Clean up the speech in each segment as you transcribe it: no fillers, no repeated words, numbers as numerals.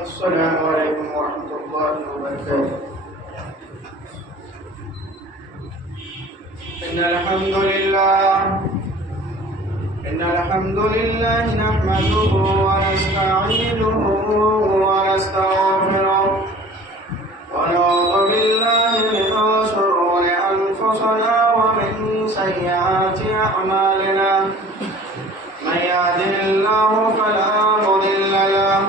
السلام عليكم ورحمة الله وبركاته. إن الحمد لله نحمده ونستعينه ونستغفره ونعوذ بالله من شرور أنفسنا ومن سيئات أعمالنا. من يهده الله فلا مضل له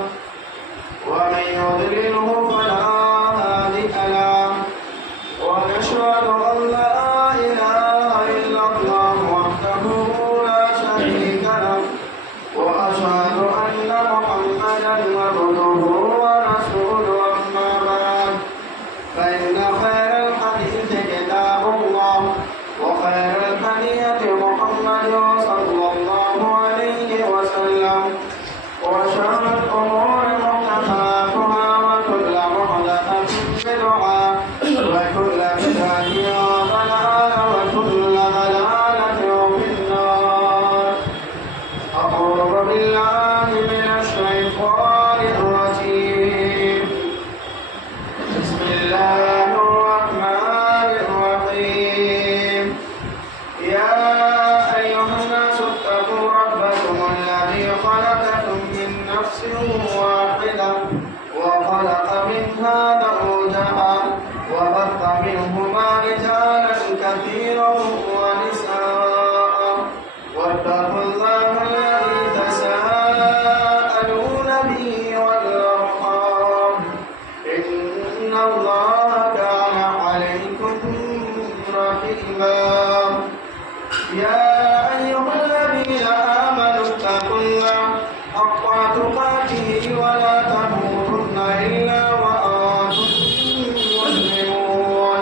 ومن يضلله فلا هادي له. ونشهد أن لا إله إلا الله وحده لا شريك له وأشهد أن محمدا عبده ورسوله. أما بعد فإن خير الحديث كتاب الله وخير الهدي محمد صلى الله عليه وسلم وشر الأمور محدثاتها وكل محدثة بدعة وكل بدعة ضلالة وكل ضلالة في النار. أعوذ بالله من الشيطان الرجيم. بسم الله الرحمن الرحيم. يا أيها الناس اتقوا ربكم الذي خلقكم من نفس واحدة وخلق منها زوجها وبث منهما رجالا كثيرا ونساء واتقوا الله الذي تساءلون به والأرحام إن الله كان عليكم رقيبا. يا أيها الذين آمنوا اتقوا الله حق تقاته ولا تموتن إلا وأنتم مسلمون.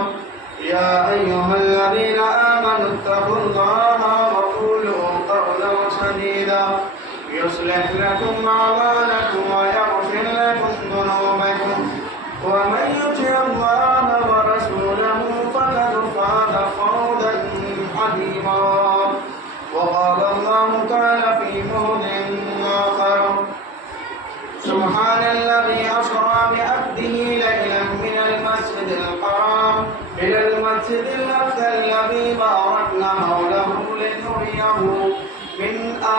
يا أيها الذين آمنوا اتقوا الله وقولوا قولا سديدا يصلح لكم أعمالكم ويغفر لكم ذنوبكم ومن يطع الله ورسوله فقد فاز فوزا عظيما. وقال الله تعالى في موضع آخر: سبحان الذي أسرى بعبده ليلا من المسجد الحرام إلى المسجد الأقصى الذي باركنا حوله لنريه من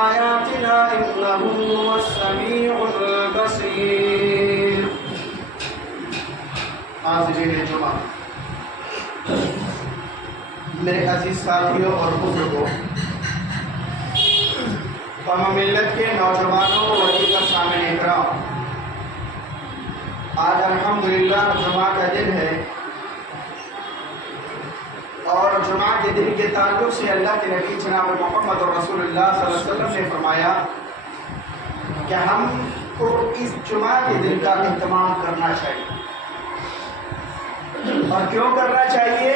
آياتنا إنه هو السميع البصير. حاضرین جمعہ، میرے عزیز ساتھیوں اور بزرگوں، قوم ملت کے نوجوانوں و دیگر سامعین اکرام، آج الحمدللہ جمعہ کا دن ہے اور جمعہ کے دن کے تعلق سے اللہ کے نبی جناب محمد رسول اللہ صلی اللہ علیہ وسلم نے فرمایا کہ ہم کو اس جمعہ کے دن کا اہتمام کرنا چاہیے. اور کیوں کرنا چاہیے؟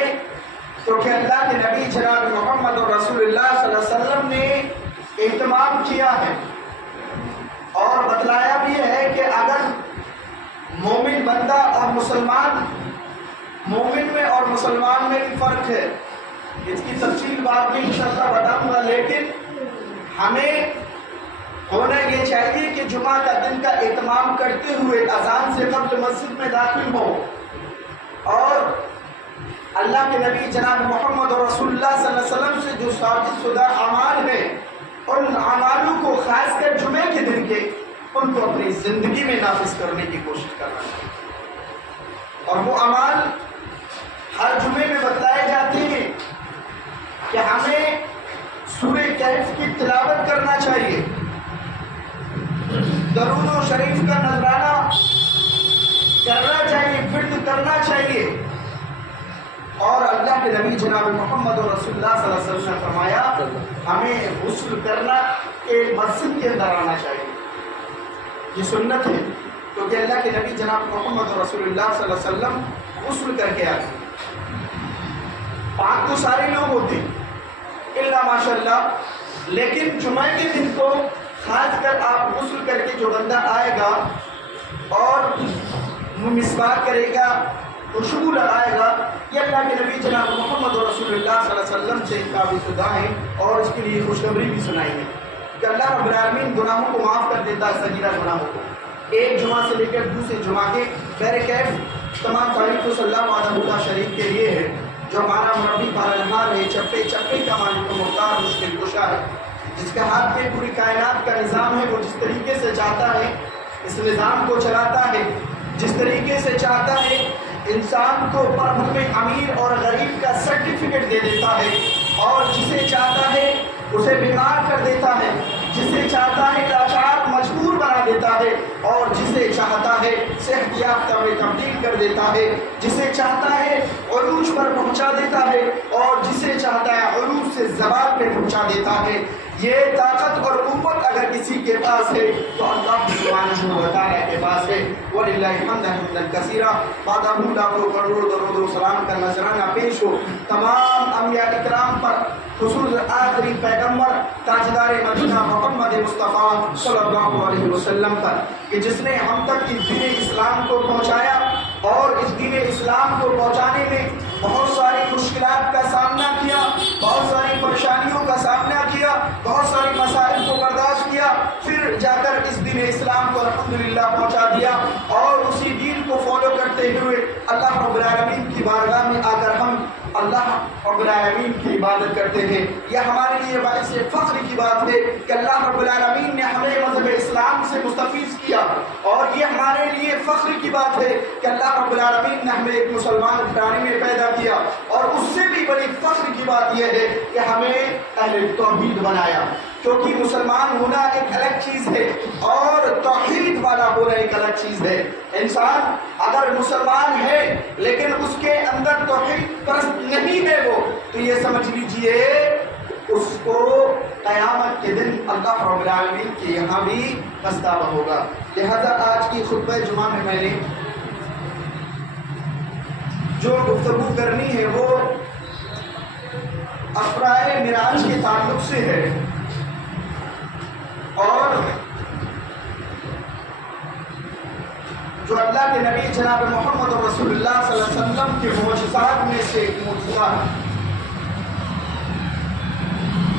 کیونکہ اللہ کے نبی جناب محمد رسول اللہ صلی اللہ علیہ وسلم نے اہتمام کیا ہے اور بتلایا بھی ہے کہ اگر مومن بندہ اور مسلمان، مومن میں اور مسلمان میں بھی فرق ہے. اس کی تفصیل بعد میں انشاءاللہ بتاؤں گا، لیکن ہمیں ہونا یہ چاہیے کہ جمعہ کا دن کا اہتمام کرتے ہوئے اذان سے قبل مسجد میں داخل ہو اور اللہ کے نبی جناب محمد رسول اللہ صلی اللہ علیہ وسلم سے جو ثابت شدہ اعمال ہیں ان اعمالوں کو خاص کر جمعے کے دن کے ان کو اپنی زندگی میں نافذ کرنے کی کوشش کرنا چاہیے. اور وہ اعمال ہر جمعے میں بتلائے جاتے ہیں کہ ہمیں سورہ کہف کی تلاوت کرنا چاہیے، درود و شریف کا نذرانہ کرنا چاہیے، فرد کرنا چاہیے. اور اللہ کے نبی جناب محمد رسول اللہ صلی اللہ علیہ وسلم نے فرمایا ہمیں غسل کرنا ایک مسجد کے اندر آنا چاہیے. یہ سنت ہے کیونکہ اللہ کے نبی جناب محمد رسول اللہ صلی اللہ علیہ وسلم غسل کر کے آتے. پاک تو سارے لوگ ہوتے ہیں الا ماشاء اللہ، لیکن جمعہ کے دن کو خاص کر آپ غسل کر کے جو بندہ آئے گا اور مسواک کرے گا، خوشبو لگائے گا، یہ اللہ کے نبی جناب محمد رسول اللہ صلی اللہ علیہ وسلم سے ثابت شدہ ہے اور اس کے لیے خوشخبری بھی سنائی ہے کہ اللہ رب العالمین گناہوں کو معاف کر دیتا ہے، صغیرہ گناہوں کو. ایک جمعہ سے لے کر دوسرے جمعہ کے بہرکیف تمام تعریف تو صلی اللہ علیہ شریف کے لیے ہے جو ہمارا مربی پالنہار ہے، چپے چپے کا مالک و مختار مشکل کشا ہے، جس کے ہاتھ میں پوری کائنات کا نظام ہے۔ وہ جس طریقے سے چاہتا ہے اس نظام کو چلاتا ہے، جس طریقے سے چاہتا ہے انسان کو پربھو میں امیر اور غریب کا سرٹیفکیٹ دے دیتا ہے، اور جسے چاہتا ہے اسے بیمار کر دیتا ہے، جسے چاہتا ہے لاچار مجبور بنا دیتا ہے، اور جسے چاہتا ہے صحت یافتہ میں تبدیل کر دیتا ہے، جسے چاہتا ہے عروج پر پہنچا دیتا ہے، اور جسے چاہتا ہے عروج سے زوال پہ پہنچا دیتا ہے۔ یہ طاقت اور قوت اگر کسی کے پاس ہے تو اللہ سبحانہ و تعالیٰ کے پاس ہے۔ وَلِلَّهِ الْحَمْدُ حَمْدًا كَثِيرًا۔ بعد لاکھوں کروڑ درود و سلام کا نذرانہ پیش ہو تمام انبیاء اکرام پر، خصوص آخری پیغمبر تاجدار مدینہ محمد مصطفیٰ صلی اللہ علیہ وسلم پر، کہ جس نے ہم تک اس دین اسلام کو پہنچایا، اور اس دین اسلام کو پہنچانے میں بہت ساری مشکلات کا سامنا کیا، بہت ساری پریشانیوں کا سامنا کیا، بہت ساری مسائل کو برداشت کیا، پھر جا کر اس دین اسلام کو الحمدللہ پہنچا دیا، اور اسی دین کو فالو کرتے ہوئے اللہ رب العالمین کی بارگاہ میں آ کر ہم اللہ رب العالمین کی عبادت کرتے ہیں۔ یہ ہمارے لیے باعث فخر کی بات ہے کہ اللہ رب العالمین نے ہمیں مذہب اسلام سے مستفیض کیا، اور یہ ہمارے لیے فخر کی بات ہے کہ اللہ رب العالمین نے ہمیں ایک مسلمان گھرانے میں پیدا کیا، اور اس سے بھی بڑی فخر کی بات یہ ہے کہ ہمیں اہل توحید بنایا، کیونکہ مسلمان ہونا ایک الگ چیز ہے اور توحید والا ہونا ایک الگ چیز ہے۔ انسان اگر مسلمان ہے لیکن اس کے اندر توحید پرست نہیں ہے وہ، تو یہ سمجھ لیجئے اس کو قیامت کے دن اللہ رب العالمین کے یہاں بھی پچھتاوا ہوگا۔ لہذا آج کی خطبہ جمعہ میں نے جو گفتگو کرنی ہے وہ اسرائے معراج کے تعلق سے ہے، اور جو اللہ کے نبی جناب محمد رسول اللہ صلی اللہ علیہ وسلم کے معجزات میں سے ایک معجزہ ہے۔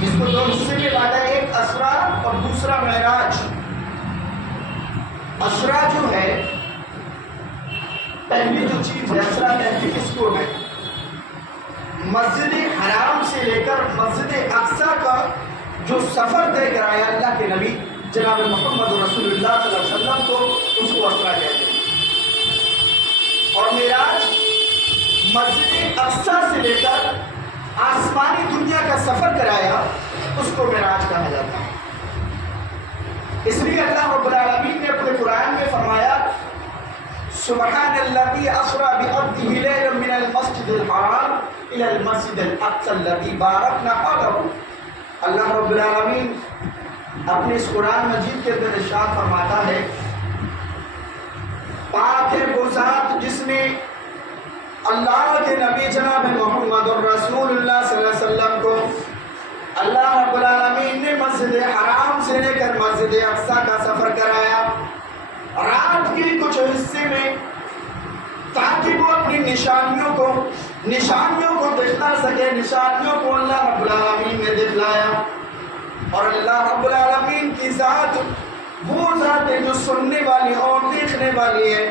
اس کو دو حصے میں بانٹا، ایک اسرا اور دوسرا معراج۔ اسرا جو ہے پہلی جو چیز ہے، اسرا کہتے ہیں اس کو ہے مسجد حرام سے لے کر مسجد اقصی کا جو سفر طے کرایا اللہ کے نبی جناب محمد رسول اللہ صلی اللہ علیہ وسلم کو، اس کو اسرا کہتے ہیں۔ اور معراج مسجد اقصی سے لے کر آسمانی دنیا کا سفر کرایا، اس کو معراج کہا جاتا ہے۔ اس لیے اللہ رب العالمین نے اپنے قرآن میں فرمایا سبحان الذی اسری بعبدہ لیلا من المسجد الحرام الی المسجد الاقصی الذی بارکنا حولہ۔ اللہ رب العالمین اپنے اس قرآن مجید کے اندر ارشاد فرماتا ہے پاک ہے وہ ذات جس نے اللہ کے نبی جناب محمد رسول اللہ صلی اللہ علیہ وسلم کو اللہ رب العالمین نے مسجد حرام سے لے کر مسجد اقصی کا سفر کرایا رات کے کچھ حصے میں، تاکہ وہ اپنی نشانیوں کو دکھلا سکے۔ نشانیوں کو اللہ رب العالمین نے دکھلایا، اور اللہ رب العالمین کی ذات وہ ذات ہے جو سننے والی اور دیکھنے والی ہے۔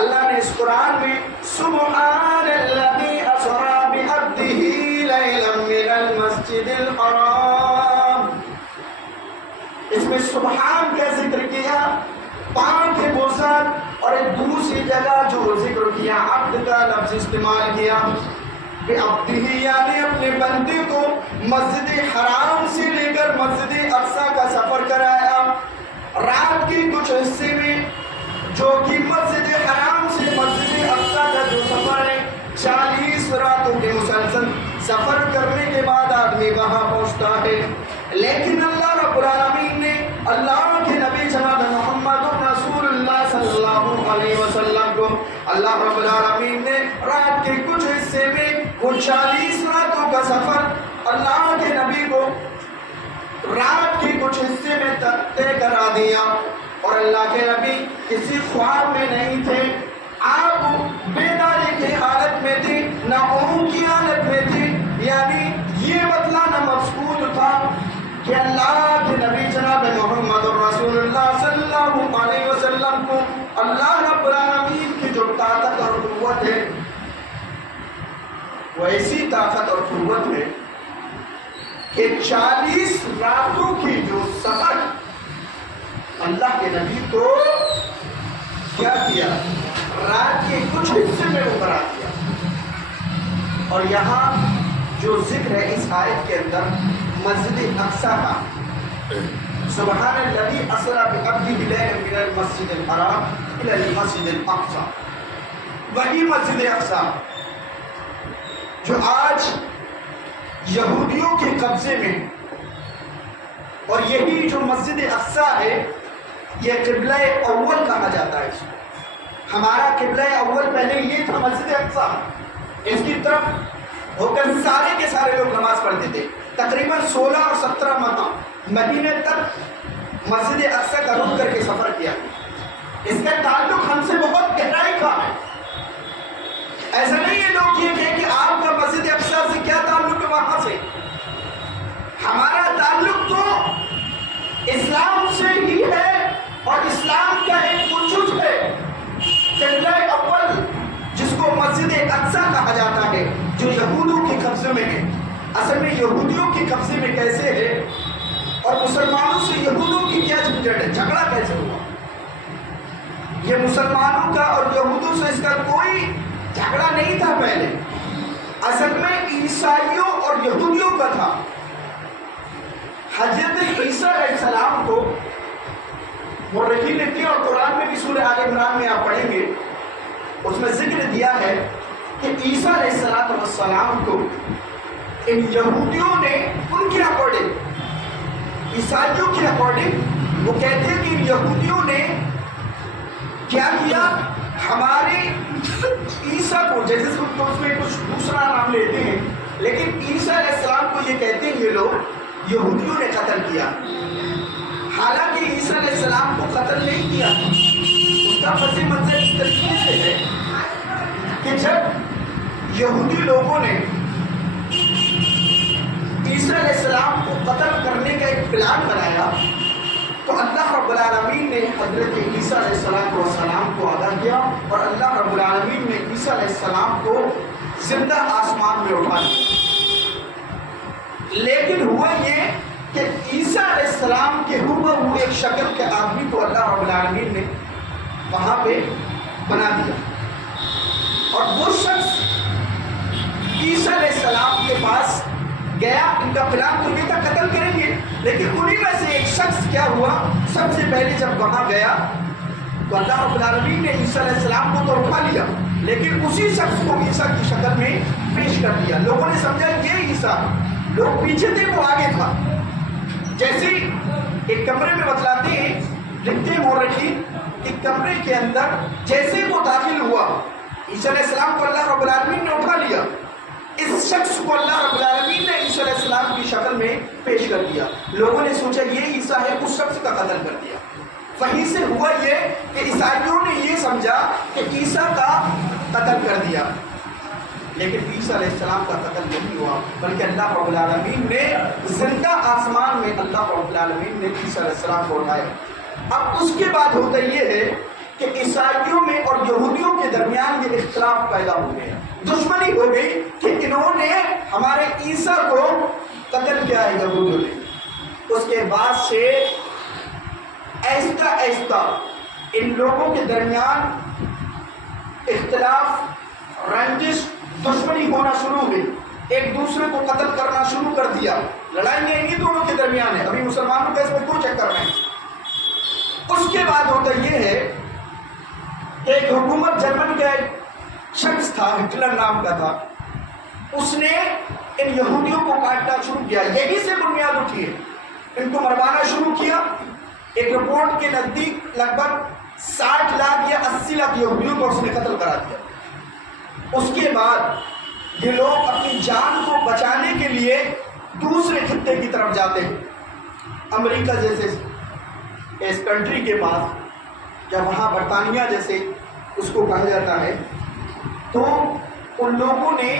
اللہ نے اس قرآن میں سبحان الذی اسری بعبدہ لیلا من المسجد الحرام، اس میں سبحان کا ذکر کیا، پاک ہے وہ ذات، اور ایک دوسری جگہ جو ذکر کیا عبد کا لفظ استعمال کیا، بعبدہ یعنی اپنے بندے کو مسجد حرام سے لے کر مسجد اقصی کا سفر کرایا رات کے کچھ حصے میں، جو کہ مسجد حرام سے مسجد اقصی کا جو سفر ہے 40 راتوں کے مسلسل سفر کرنے کے بعد آدمی وہاں پہنچتا ہے۔ لیکن اللہ رب العالمین نے اللہ کے نبی جناب محمد رسول اللہ صلی اللہ علیہ وسلم کو اللہ رب العالمین نے رات کے کچھ حصے میں وہ 40 راتوں کا سفر اللہ کے نبی کو رات کے کچھ حصے میں طے کرا دیا، اور اللہ کے نبی کسی خواب میں نہیں تھے، آپ بیداری کی حالت میں تھی، نہ اونگ کی حالت میں تھی، یعنی یہ بتلانا مقصود تھا کہ اللہ کے نبی جناب محمد رسول اللہ صلی اللہ علیہ وسلم کو تو ایسی طاقت اور قوت ہے کہ 40 راتوں کی جو سفر اللہ کے نبی کو کیا کیا، رات کے کچھ حصے میں وہ کرا دیا. اور یہاں جو ذکر ہے اس آیت کے اندر مسجد اقصیٰ کا، سبحان الذی اسری بعبدہ لیلا من المسجد الحرام الی المسجد الاقصیٰ، وہی مسجد اقصیٰ جو آج یہودیوں کے قبضے میں، اور یہی جو مسجد اقصیٰ ہے یہ قبلہ اول کہا جاتا ہے. ہمارا قبلہ اول پہلے یہ تھا مسجد اقصیٰ، اس کی طرف ہو کر سارے کے سارے لوگ نماز پڑھتے تھے. تقریباً 16 اور 17 ماہ مدینے تک مسجد اقصیٰ کا رخ کر کے سفر کیا. اس کا تعلق ہم سے بہت گہرائی کا ہے. ایسا نہیں ہے لوگ یہ کہیں کہ آپ کا مسجد اقصیٰ سے کیا تعلق ہے، وہاں سے ہمارا تعلق تو اسلام سے ہی ہے، اور اسلام کا ایک جز ہے قبلہ اول جس کو مسجد اقصیٰ کہا جاتا ہے، جو یہودوں کے قبضے میں ہے. اصل میں یہودیوں کے قبضے میں کیسے ہے اور مسلمانوں سے یہودوں کی کیا جھنجھٹ ہے، جھگڑا کیسے ہوا؟ یہ مسلمانوں کا اور یہودوں سے اس کا کوئی جھگڑا نہیں تھا پہلے، اصل میں عیسائیوں اور یہودیوں کا تھا. حضرت عیسیٰ علیہ السلام کو مورخین نے کیا، اور قرآن میں بھی سورہ آل عمران میں آپ پڑھیں گے، اس میں ذکر دیا ہے کہ عیسیٰ علیہ السلام کو ان یہودیوں نے ان کے اکارڈنگ، عیسائیوں کے اکارڈنگ وہ کہتے ہیں کہ ان یہودیوں نے کیا کیا، ہمارے عیسیٰ کو، جیسے اس میں کچھ دوسرا نام لیتے ہیں، لیکن عیسیٰ علیہ السلام کو یہ کہتے ہیں یہ لوگ یہودیوں نے قتل کیا. حالانکہ عیسیٰ علیہ السلام کو قتل نہیں کیا. اس کا پس منظر اس طریقے سے ہے کہ جب یہودی لوگوں نے عیسیٰ علیہ السلام کو قتل کرنے کا ایک پلان بنایا تو اللہ رب العالمین نے حضرت عیسیٰ علیہ السلام کو آگاہ کیا، اور اللہ رب العالمین نے عیسیٰ علیہ السلام کو زندہ آسمان میں اٹھا دیا. لیکن ہوا یہ کہ عیسیٰ علیہ السلام کے ہوئے ایک شکل کے آدمی کو اللہ رب العالمین نے وہاں پہ بنا دیا، اور وہ شخص عیسیٰ علیہ السلام کے پاس گیا. ان کا پلان تو یہ تھا قتل کریں گے، لیکن انہی میں سے ایک شخص کیا ہوا، سب سے پہلے جب وہاں گیا تو اللہ رب العالمین نے عیسیٰ علیہ السلام کو تو اٹھا لیا، لیکن اسی شخص کو عیسیٰ کی شکل میں پیش کر دیا. لوگوں نے سمجھا یہ عیسیٰ، لوگ پیچھے تھے وہ آگے تھا. جیسے ایک کمرے میں بتلاتے ہیں، لکھتے ہیں مورخین کہ کمرے کے اندر جیسے وہ داخل ہوا، عیسیٰ علیہ السلام کو اللہ رب العالمین نے اٹھا لیا. اس شخص کو اللہ رب العالمین نے عیسیٰ علیہ السلام کی شکل میں پیش کر دیا. لوگوں نے سوچا یہ عیسیٰ ہے، اس شخص کا قتل کر دیا. وہیں سے ہوا یہ کہ عیسائیوں نے یہ سمجھا کہ عیسیٰ کا قتل کر دیا، لیکن عیسیٰ علیہ السلام کا قتل نہیں ہوا، بلکہ اللہ رب العالمین نے زندہ آسمان میں اللہ رب العالمین نے عیسیٰ علیہ السلام کو اٹھایا. اب اس کے بعد ہوتا یہ ہے کہ عیسائیوں میں اور یہودیوں کے درمیان یہ اختلاف پیدا ہو گیا، دشمنی ہو گئی کہ انہوں نے ہمارے عیسیٰ کو قتل کیا ہے یہودیوں نے. اس کے بعد سے ایستا ایستا ان لوگوں کے درمیان اختلاف، رنجش، دشمنی ہونا شروع ہوئی. ایک دوسرے کو قتل کرنا شروع کر دیا. لڑائیاں انہی دونوں کے درمیان ہے، ابھی مسلمانوں کا اس میں کوئی چکر نہیں. اس کے بعد ہوتا یہ ہے کہ ایک حکومت جرمن کا ایک شخص تھا، ہٹلر نام کا تھا، اس نے ان یہودیوں کو کاٹنا شروع کیا. یہی سے بنیاد اٹھی ہے، ان کو مروانا شروع کیا. ایک رپورٹ کے نزدیک لگ بھگ 60 لاکھ یا 80 لاکھ یہودیوں کو اس نے قتل کرا دیا. اس کے بعد یہ لوگ اپنی جان کو بچانے کے لیے دوسرے خطے کی طرف جاتے ہیں. امریکہ جیسے اس کنٹری کے پاس، یا وہاں برطانیہ جیسے اس کو کہا جاتا ہے، تو ان لوگوں نے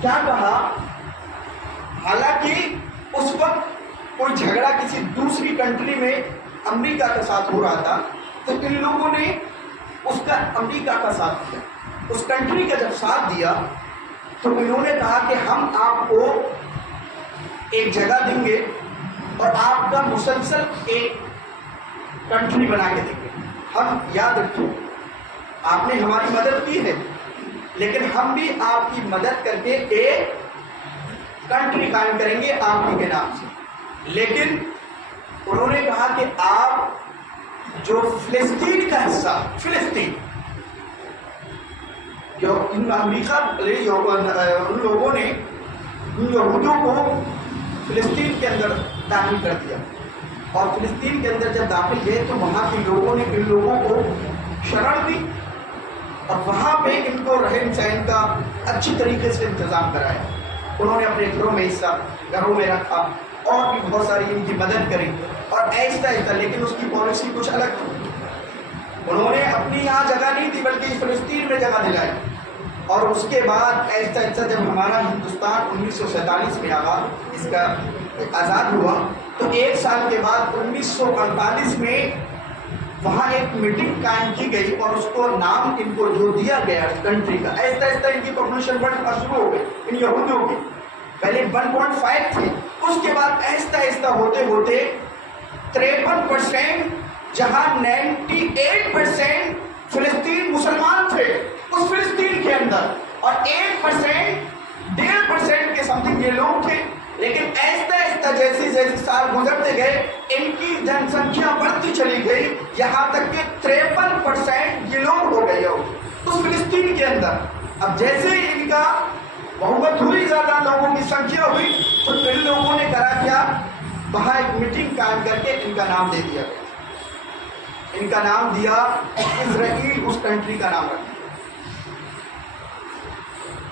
کیا کہا، حالانکہ اس وقت کوئی جھگڑا کسی دوسری کنٹری میں امریکہ کے ساتھ ہو رہا تھا، تو ان لوگوں نے اس کا امریکہ کا ساتھ دیا. اس کنٹری کا جب ساتھ دیا تو انہوں نے کہا کہ ہم آپ کو ایک جگہ دیں گے اور آپ کا مسلسل ایک کنٹری بنا کے دیں گے. ہم یاد رکھیں آپ نے ہماری مدد کی ہے لیکن ہم بھی آپ کی مدد کر کے ایک کنٹری قائم کریں گے آپ ہی کے نام سے. لیکن انہوں نے کہا کہ آپ جو فلسطین کا حصہ فلسطین جو امریکہ ان لوگوں نے ان یہودیوں کو فلسطین کے اندر داخل کر دیا اور فلسطین کے اندر جب داخل ہوئے تو وہاں کے لوگوں نے ان لوگوں کو شرح دی اور وہاں پہ ان کو رہن سہن کا اچھی طریقے سے انتظام کرایا. انہوں نے اپنے گھروں میں رکھا اور بھی بہت ساری ان کی مدد کری اور ایسا لیکن اس کی پالیسی کچھ الگ تھی. انہوں نے اپنی یہاں جگہ نہیں دی بلکہ فلسطین میں جگہ دلائی. اور اس کے بعد ایسا جب ہمارا ہندوستان 1947 میں اس کا آزاد ہوا تو ایک سال کے بعد 1948 میں وہاں ایک میٹنگ قائم کی گئی اور اس کو نام ان کو جو دیا گیا کنٹری کا. ایسا ان کی پاپولیشن بڑھنا شروع ہو گئی ان یہودیوں کی. پہلے 1.5 تھی, اس کے بعد ایسا ہوتے ہوتے 53%, جہاں 98% فلسطین مسلمان تھے اس فلسطین کے اندر اور 1% کے سم تھنگ یہ لوگ تھے. لیکن ایسا جیسے سال گزرتے گئے ان کی جن سنکھیا بڑھتی چلی گئی یہاں تک کہ 53% یہ لوگ ہو گئے اس فلسطین کے اندر. اب جیسے ان کا بہت ہوئی, زیادہ لوگوں کی سنکھیا ہوئی تو ان لوگوں نے کرا کیا, وہاں ایک میٹنگ قائم کر کے ان کا نام دے دیا. ان کا نام دیا اسرائیل, اس کنٹری کا نام رکھا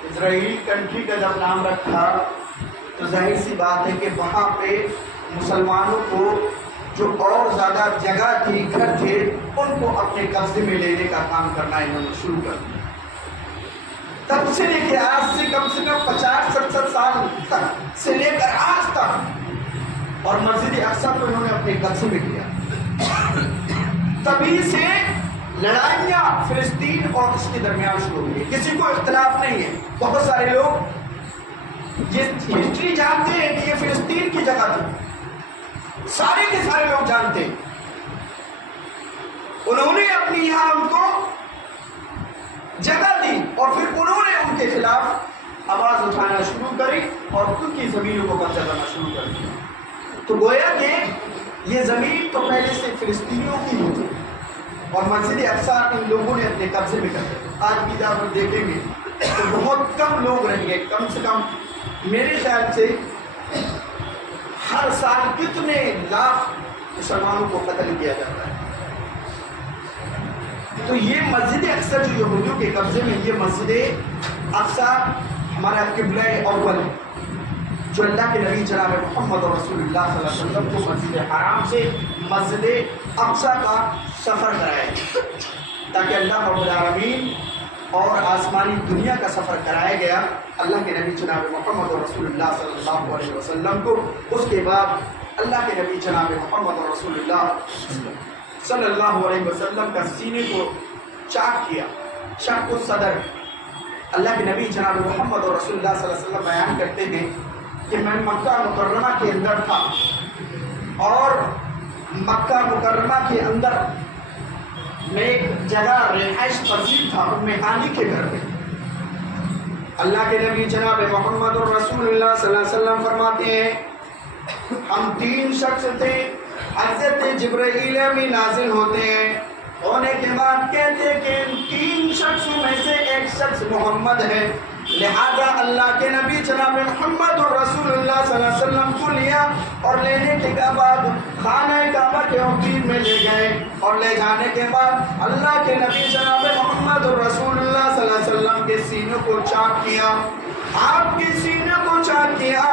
اسرائیل کنٹری کا. جب نام رکھا تو ظاہر سی بات ہے کہ وہاں پہ مسلمانوں کو جو اور زیادہ جگہ تھی, گھر تھے, ان کو اپنے قبضے میں لینے کا کام کرنا انہوں نے شروع کر دیا. تب سے لے کے آج سے کم 50-70 سال تک سے لے کر آج تک, اور مسجد اقصی کو انہوں نے اپنے قبضے میں کیا. تبھی سے لڑائیاں فلسطین اور اس کے درمیان شروع ہوئی. کسی کو اختلاف نہیں ہے. بہت سارے لوگ یہ ہسٹری جانتے ہیں کہ یہ فلسطین کی جگہ تھی, سارے کے سارے لوگ جانتے ہیں. انہوں نے اپنی یہاں ان کو جگہ دی اور پھر انہوں نے ان کے خلاف آواز اٹھانا شروع کری اور خود کی زمینوں کو قبضہ کرنا شروع کر دیا. تو گویا کہ یہ زمین تو پہلے سے فلسطینیوں کی ہی تھی اور مسجد اقصی ان لوگوں نے اپنے قبضے میں کر دیا. آج بھی جب آپ دیکھیں گے تو بہت کم لوگ رہیں گے, کم سے کم میرے خیال سے ہر سال کتنے لاکھ مسلمانوں کو قتل کیا جاتا ہے. تو یہ مسجد اقصی جو یہودیوں کے قبضے میں, یہ مسجد اقصی ہمارا قبلہ اول جو اللہ کے نبی جناب محمد رسول اللہ صلی اللہ علیہ وسلم کو مسجد حرام سے مسجد اقصی کا سفر کرائے تاکہ اللہ رب العالمین اور آسمانی دنیا کا سفر کرایا گیا اللہ کے نبی جناب محمد رسول اللہ صلی اللہ علیہ وسلم کو. اس کے بعد اللہ کے نبی جناب محمد رسول اللہ صلی اللہ علیہ وسلم کا سینے کو چاک کیا. شق الصدر, اللہ کے نبی جناب محمد رسول اللہ صلی اللہ علیہ وسلم بیان کرتے ہیں کہ میں مکہ مکرمہ کے اندر تھا اور مکہ مکرمہ کے اندر میں ایک جگہ رہائش پذیر تھا ہانی کے گھر میں. اللہ کے نبی جناب محمد رسول اللہ صلی اللہ علیہ وسلم فرماتے ہیں ہم 3 شخص تھے, حضرت جبرائیل بھی نازل ہوتے ہیں, ہونے کے بعد کہتے کہ ان 3 شخصوں میں سے ایک شخص محمد ہے. لہذا اللہ کے نبی جناب محمد رسول اللہ صلی اللہ علیہ وسلم کو لیا اور لینے کے بعد خانہ کعبہ کے حقیق میں لے گئے اور لے جانے کے بعد اللہ کے نبی جناب محمد رسول اللہ صلی اللہ علیہ وسلم کے سینوں کو چاک کیا. آپ کے سینوں کو چاک کیا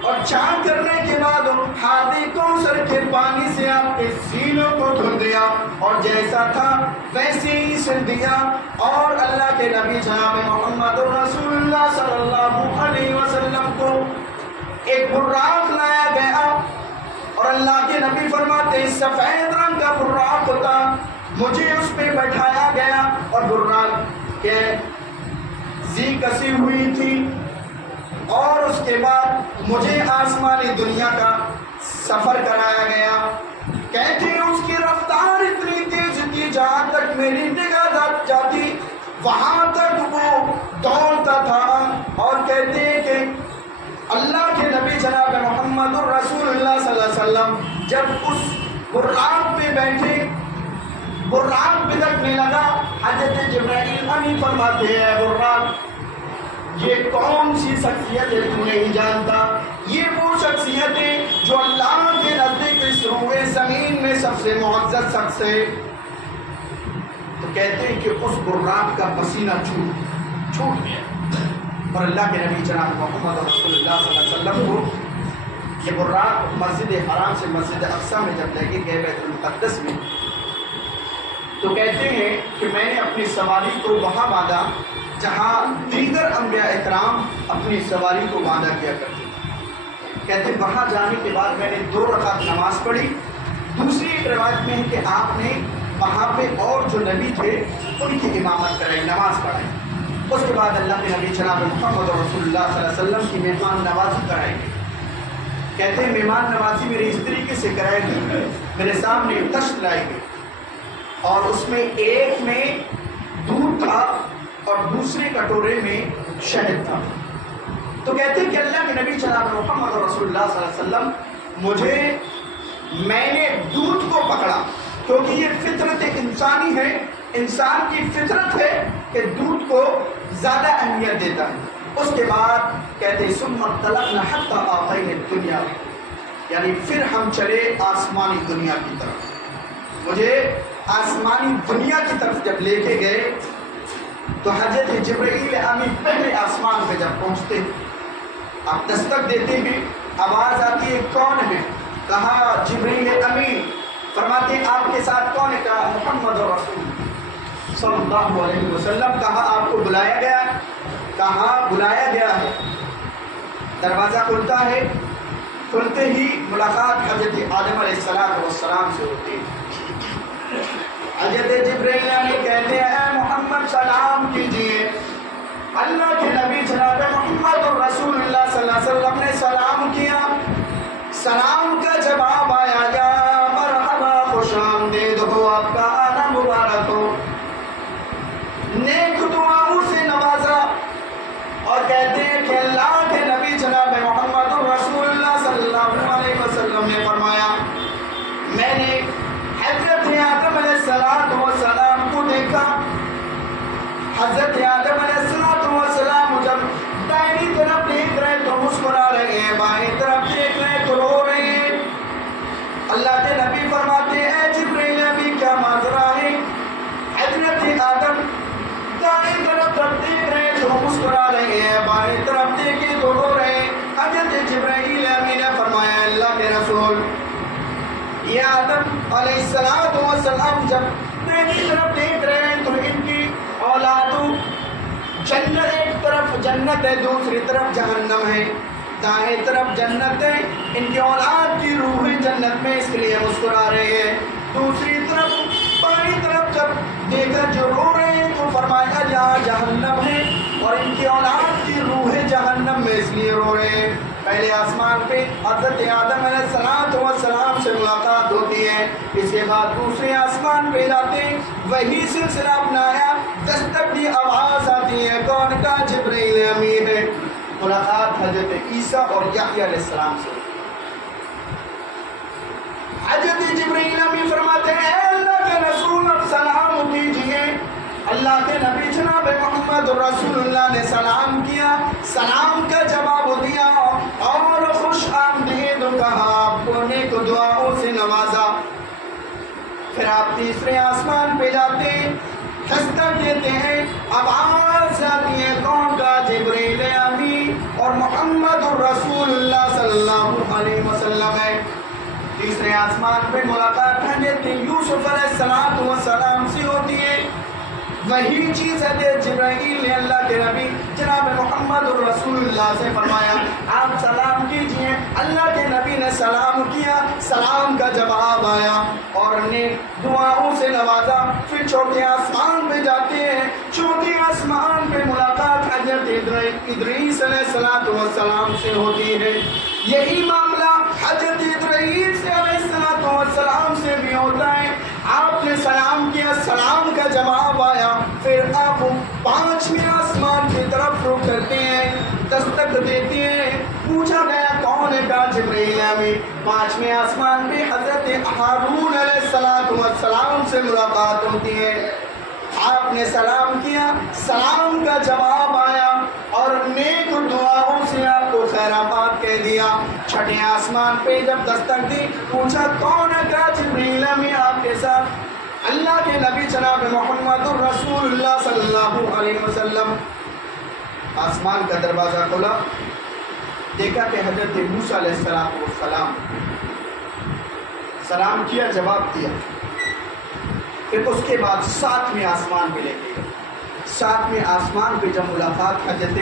اور چاک کرنے کے بعد حاضی کوثر کے پانی سے آپ کے سینوں کو دھل دیا اور جیسا تھا ویسے ہی سل دیا. اور اللہ کے نبی جناب محمد رسول اللہ صلی اللہ علیہ وسلم کو ایک براق لایا گیا اور اللہ کے نبی فرماتے سفید رنگ کا براق ہوتا, مجھے اس پہ بٹھایا گیا اور براق کے زی کسی ہوئی تھی، اور اس کے بعد مجھے آسمانی دنیا کا سفر کرایا گیا۔ کہتے ہیں اس کی رفتار اتنی تیز تھی، جہاں تک میری نگاہ جاتی وہاں تک وہ دوڑتا تھا۔ اور کہتے ہیں کہ اللہ کے نبی جناب محمد الرسول اللہ صلی اللہ علیہ وسلم جب اس براق پہ بیٹھے، براق بگڑنے لگا، حضرت جبرائیل امین فرماتے ہیں براق یہ کون سی شخصیت ہے تو نہیں جانتا؟ یہ وہ شخصیت ہے جو اللہ کے نزدیک اس روئے زمین میں سب سے معزز شخص ہے۔ تو کہتے ہیں کہ اس براق کا پسینہ چھوٹ گیا، اور اللہ کے نبی جناب محمد رسول اللہ صلی اللہ علیہ وسلم کو یہ براق مسجد حرام سے مسجد اقصیٰ میں جب لے کے گئے بیت المقدس میں، تو کہتے ہیں کہ میں نے اپنی سواری کو وہاں باندھا جہاں دیگر انبیاء اکرام اپنی سواری کو باندھا کیا کرتے تھے۔ کہتے ہیں وہاں جانے کے بعد میں نے 2 رکعت نماز پڑھی۔ دوسری ایک روایت میں ہے کہ آپ نے وہاں پہ اور جو نبی تھے ان کی امامت کرائی، نماز پڑھائی۔ اس کے بعد اللہ کے نبی جناب محمد رسول اللہ صلی اللہ علیہ وسلم کی مہمان نوازی کرائی گئی۔ کہتے ہیں مہمان نوازی میری اس طریقے سے کرائی گئی، میرے سامنے تشت لائی گئی، اور اس میں ایک میں دودھ تھا اور دوسرے کٹورے میں شہد تھا۔ تو کہتے ہیں کہ اللہ کے نبی جناب محمد رسول اللہ صلی اللہ علیہ وسلم میں نے دودھ کو پکڑا، کیونکہ یہ فطرت انسانی ہے، انسان کی فطرت ہے کہ دودھ کو زیادہ اہمیت دیتا ہے۔ اس کے بعد کہتے ہیں ثم انطلقنا حتی آتینا الدنیا، یعنی پھر ہم چلے آسمانی دنیا کی طرف۔ مجھے آسمانی دنیا کی طرف جب لے کے گئے تو حضرت جبرائیل امین پہلے آسمان پہ جب پہنچتے آپ دستک دیتے ہیں، آواز آتی ہے کون ہے؟ کہا جبرائیل امین۔ فرماتے ہیں آپ کے ساتھ کون ہے؟ کہا محمد رسول صلی اللہ علیہ وسلم۔ کہا آپ کو بلایا گیا؟ کہا بلایا گیا ہے۔ دروازہ کھلتا ہے، کھلتے ہی ملاقات حضرت آدم علیہ السلام سے ہوتی ہے۔ حضرت جبرائیل امین کہتے ہیں اے محمد سلام کیجئے۔ اللہ کے نبی جناب محمد رسول اللہ صلی اللہ علیہ وسلم نے سلام کیا، سلام کا جواب آیا یا مرحبا، خوش آمدید ہو، آپ کا آنا مبارک ہو، نیک دعاؤں سے نوازا۔ اور کہتے ہیں کہ اللہ کے نبی جناب محمد رسول اللہ صلی اللہ علیہ وسلم نے فرمایا میں نے حضرت آدم علیہ السلام کو دیکھا۔ حضرت آدم علیہ السلام جب دائیں طرف دیکھ رہے تو مسکرا رہے ہیں، بائیں طرف دیکھ رہے تو رو رہے ہیں۔ اللہ کے نبی فرماتے ہیں اے جبرائیل ابھی کیا ماجرا ہے؟ حضرت آدم دائیں طرف دیکھ رہے تو مسکرا رہے ہیں، بائیں طرف دیکھے تو رو رہے ہیں۔ حضرت جبرائیل امین نے فرمایا اللہ کے رسول یہ آدم علیہ السلام جب دائیں طرف دیکھ رہے ہیں تو ان کی اولادوں جنت، ایک طرف جنت ہے دوسری طرف جہنم ہے، دائیں طرف جنت ہے، ان کی اولاد کی روح جنت میں، اس لیے مسکرا رہے ہیں۔ دوسری طرف بائیں طرف جب دیکھا جو رو رہے ہیں تو فرمایا جہاں جہنم ہے اور ان کی اولاد کی روح جہنم میں، اس لیے رو رہے ہیں۔ پہلے آسمان پہ حضرت آدم علیہ السلام سے ملاقات ہوتی ہے، اس کے بعد دوسرے آسمان پہ جاتے ہیں، وہی سلسلہ اپنایا، دستک دی آواز آتی ہے کون کا؟ جبرائیل امین ہے۔ ملاقات حضرت عیسیٰ اور یحییٰ علیہ السلام سے۔ حضرت جبرائیل امین فرماتے ہیں اے اللہ کے رسول اب سلام کیجئے۔ اللہ کے نبی جناب محمد رسول اللہ نے سلام کیا، سلام کا جواب دیا اور خوش آمدید کہا، آپ کو نیک دعاؤں سے نوازا۔ پھر آپ تیسرے آسمان پہ جاتے ہیں، دستک دیتے ہیں، آواز آتی ہے کون کا؟ جبرائیل امین اور محمد رسول اللہ صلی اللہ علیہ وسلم ہے۔ تیسرے آسمان پہ ملاقات حضرت یوسف علیہ السلام سے ہوتی ہے، وہی چیز حضرت جبرائیل نے اللہ کے نبی جناب محمد رسول اللہ سے فرمایا آپ سلام کیجئے۔ اللہ کے نبی نے سلام کیا، سلام کا جواب آیا اور نیک دعاؤں سے نوازا۔ پھر چوتھے آسمان پہ جاتے ہیں، چوتھے آسمان پہ ملاقات حضرت ادریس علیہ السلام سے ہوتی ہے، یہی معاملہ حضرت ادریس علیہ السلام سے بھی ہوتا ہے۔ آپ نے سلام کیا، سلام کا جواب آیا، پھر آپ 5ویں آسمان کی طرف رخ کرتے ہیں، دستک دیتے ہیں، پوچھا گیا کون ہے؟ کہا جبرائیل امین۔ 5ویں آسمان پہ حضرت ہارون علیہ السلام سے ملاقات ہوتی ہے، آپ نے سلام کیا، سلام کا جواب آیا اور نیک دعاؤں سے آپ کو خیر آباد کہہ دیا۔ 6ویں آسمان پہ جب دستک دی، پوچھا کون ہے؟ کہا جبرائیل امین آپ کے ساتھ اللہ کے نبی جناب محمد رسول اللہ صلی اللہ علیہ وسلم۔ آسمان کا دروازہ کھولا، دیکھا کہ حضرت موسیٰ علیہ السلام سلام کیا، جواب دیا۔ پھر اس کے بعد 7ویں آسمان پہ لے گئے۔ 7ویں آسمان پہ جب ملاقات حضرت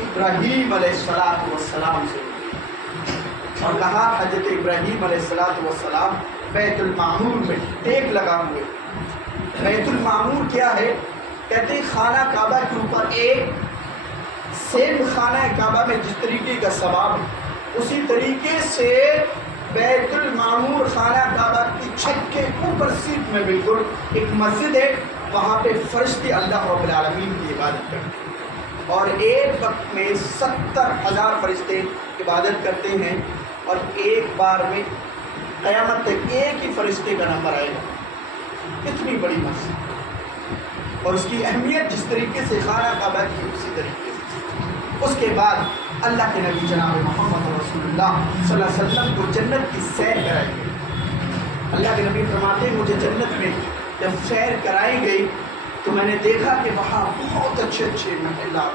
ابراہیم علیہ السلام سے ہوئی اور کہا حضرت ابراہیم علیہ السلام بیت المعمور میں ٹیک لگا ہوئے۔ بیت المعمور کیا ہے؟ کہتے ہیں خانہ کعبہ کے اوپر ایک سیم خانہ کعبہ میں جس طریقے کا ثواب، اسی طریقے سے بیت المعمور خانہ کعبہ کی چھت کے اوپر سیٹ میں بالکل ایک مسجد ہے، وہاں پہ فرشتے اللہ رب العالمین کی عبادت کرتے ہیں اور ایک وقت میں 70,000 فرشتے عبادت کرتے ہیں، اور ایک بار میں قیامت تک ایک ہی فرشتے کا نمبر آئے گا۔ اتنی بڑی مسجد اور اس کی اہمیت جس طریقے سے خانہ کعبہ کی اسی طریقے سے۔ اس کے بعد اللہ کے نبی جناب محمد رسول اللہ صلی اللہ علیہ وسلم کو جنت کی سیر کرائی گئی۔ اللہ کے نبی فرماتے ہیں مجھے جنت میں جب سیر کرائی گئی تو میں نے دیکھا کہ وہاں بہت اچھے اچھے محلات،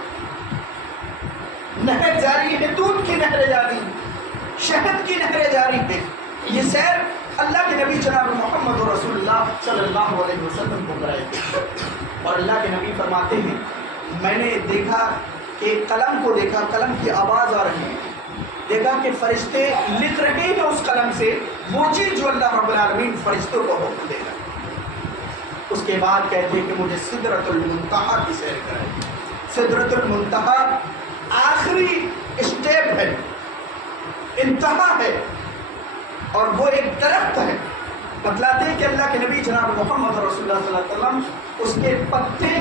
نہر جاری ہے، دودھ کی نہریں جاری، شہد کی نہریں جاری ہے۔ یہ سیر اللہ کے نبی جناب محمد رسول اللہ صلی اللہ علیہ وسلم کو کرائی گئی۔ اور اللہ کے نبی فرماتے ہیں میں نے دیکھا کہ قلم کو دیکھا، قلم کی آواز آ رہی ہے، دیکھا کہ فرشتے لکھ رہے ہیں اس قلم سے وہ چیز جو اللہ رب العالمین فرشتوں کو حکم دے رہا ہے۔ اس کے بعد کہتے ہیں کہ مجھے سدرۃ المنتہا کی سیر کرائی۔ سدرۃ المنتہا آخری اسٹیپ ہے، انتہا ہے، اور وہ ایک درخت ہے۔ بتلاتے ہیں کہ اللہ کے نبی جناب محمد رسول اللہ صلی اللہ علیہ وسلم اس کے پتے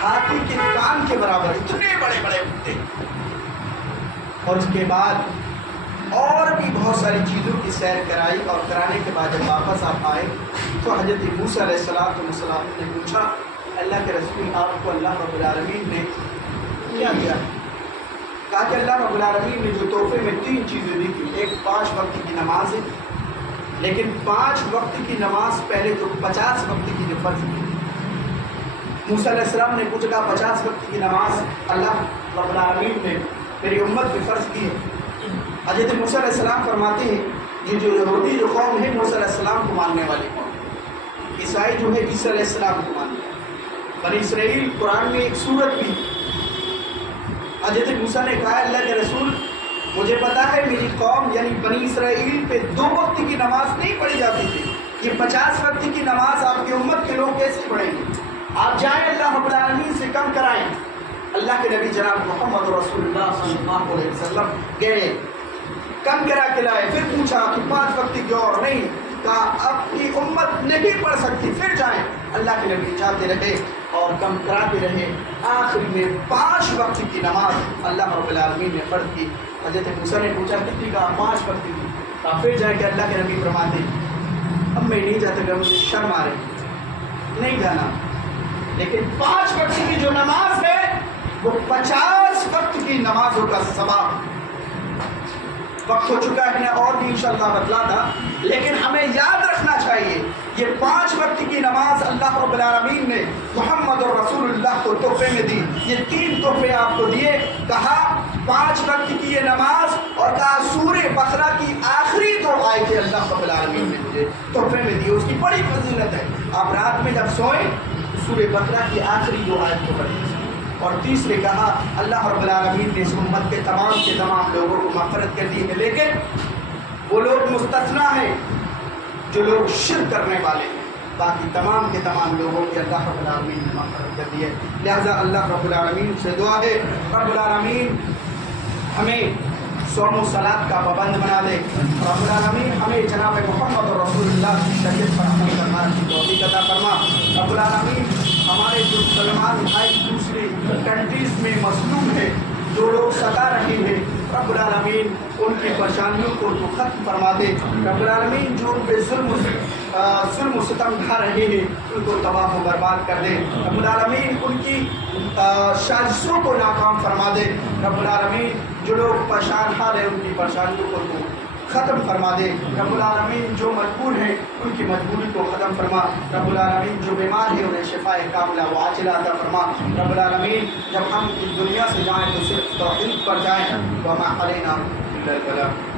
ہاتھی کے کان کے برابر، اتنے بڑے بڑے پتے۔ اور اس کے بعد اور بھی بہت ساری چیزوں کی سیر کرائی، اور کرانے کے بعد جب واپس آپ آئے تو حضرت موسیٰ علیہ السلام نے پوچھا اللہ کے رسول آپ کو اللہ رب العالمین نے کیا دیا؟ کہا کہ اللہ رب العالمین نے جو تحفے میں 3 چیزیں دی تھی، ایک 5 وقت کی نماز ہے، لیکن 5 وقت کی نماز پہلے تو 50 وقت کی جو فرض کی۔ موسیٰ علیہ السلام نے پوچھا 50 وقت کی نماز اللہ رب العالمین نے میری امت پہ فرض کی ہے۔ حضرت موسیٰ علیہ السلام فرماتے ہیں یہ جو یہودی جو قوم ہے موسیٰ علیہ السلام کو ماننے والی قوم، عیسائی جو ہے عیسیٰ علیہ السلام کو ماننے والی، بنی اسرائیل قرآن میں ایک سورت بھی۔ حضرت موسیٰ نے کہا اللہ کے رسول مجھے پتا ہے میری قوم یعنی بنی اسرائیل پہ 2 وقت کی نماز نہیں پڑھی جاتی تھی، یہ 50 وقت کی نماز آپ کی امت کے لوگ کیسے پڑھیں گے؟ آپ جائیں اللہ رب العالمین سے کم کرائیں۔ اللہ کے نبی جناب محمد رسول اللہ صلی اللہ علیہ وسلم گئے، کم کرا کے لائے، پھر پوچھا کہ 5 وقت کی اور نہیں، کہا اب کی امت نہیں پڑھ سکتی، پھر جائیں۔ اللہ کے نبی جاتے رہے اور کم کراتے رہے، آخر میں 5 وقت کی نماز اللہ رب العالمین نے فرض کی۔ حضرت موسیٰ نے پوچھا کتنی؟ کہا 5 وقت کی۔ کہا پھر جائیں کہ اللہ کے نبی فرماتے اب میں نہیں جاتا کہ مجھے شرم آ رہی، نہیں جانا، لیکن 5 وقت کی جو نماز ہے وہ 50 وقت کی نمازوں کا ثواب۔ وقت ہو چکا ہے اور بھی انشاءاللہ بتلاتا، لیکن ہمیں یاد رکھنا چاہیے یہ 5 وقت کی نماز اللہ رب العالمین نے محمد رسول اللہ کو تحفے میں دی۔ یہ 3 تحفے آپ کو دیے، کہا 5 وقت کی یہ نماز، اور کہا سورہ بقرہ کی آخری 2 آیتیں اللہ رب العالمین نے مجھے تحفے میں دی، اس کی بڑی فضیلت ہے۔ آپ رات میں جب سوئیں سورہ بقرہ کی آخری 2 آیت کو پڑھیں۔ اور تیسرے کہا اللہ رب العالمین نے اس امت کے تمام لوگوں کو مغفرت کر دی ہے، لیکن وہ لوگ مستثنا ہیں جو لوگ شرک کرنے والے ہیں، باقی تمام کے تمام لوگوں کی اللہ رب العالمین نے مغفرت کر دی ہے۔ لہٰذا اللہ رب العالمین سے دعا ہے رب العالمین ہمیں صوم و صلاۃ کا پابند بنا دے، رب العالمین ہمیں جناب محمد رسول اللہ کی شریعت پر عمل کرنے کی توفیق عطا فرما۔ رب العالمین ہمارے جو مسلمان بھائی دوسری کنٹریز میں مظلوم ہیں، جو لوگ ستا رہے ہیں، رب العالمین ان کی پریشانیوں کو تو ختم فرما دے۔ رب العالمین جو ان پہ ظلم و ستم ڈھا رہے ہیں ان کو تباہ و برباد کر دے۔ رب العالمین ان کی سازشوں کو ناکام فرما دے۔ رب العالمین جو لوگ پریشان حال ہیں ان کی پریشانیوں کو تو ختم فرما دے۔ رب العالمین جو مجبور ہیں ان کی مجبوری کو ختم فرما۔ رب العالمین جو بیمار ہیں انہیں شفاء کاملہ و عاجلہ عطا فرما۔ رب العالمین جب ہم اس دنیا سے جائیں تو صرف توحید پر جائیں، وما علینا الا البلاغ۔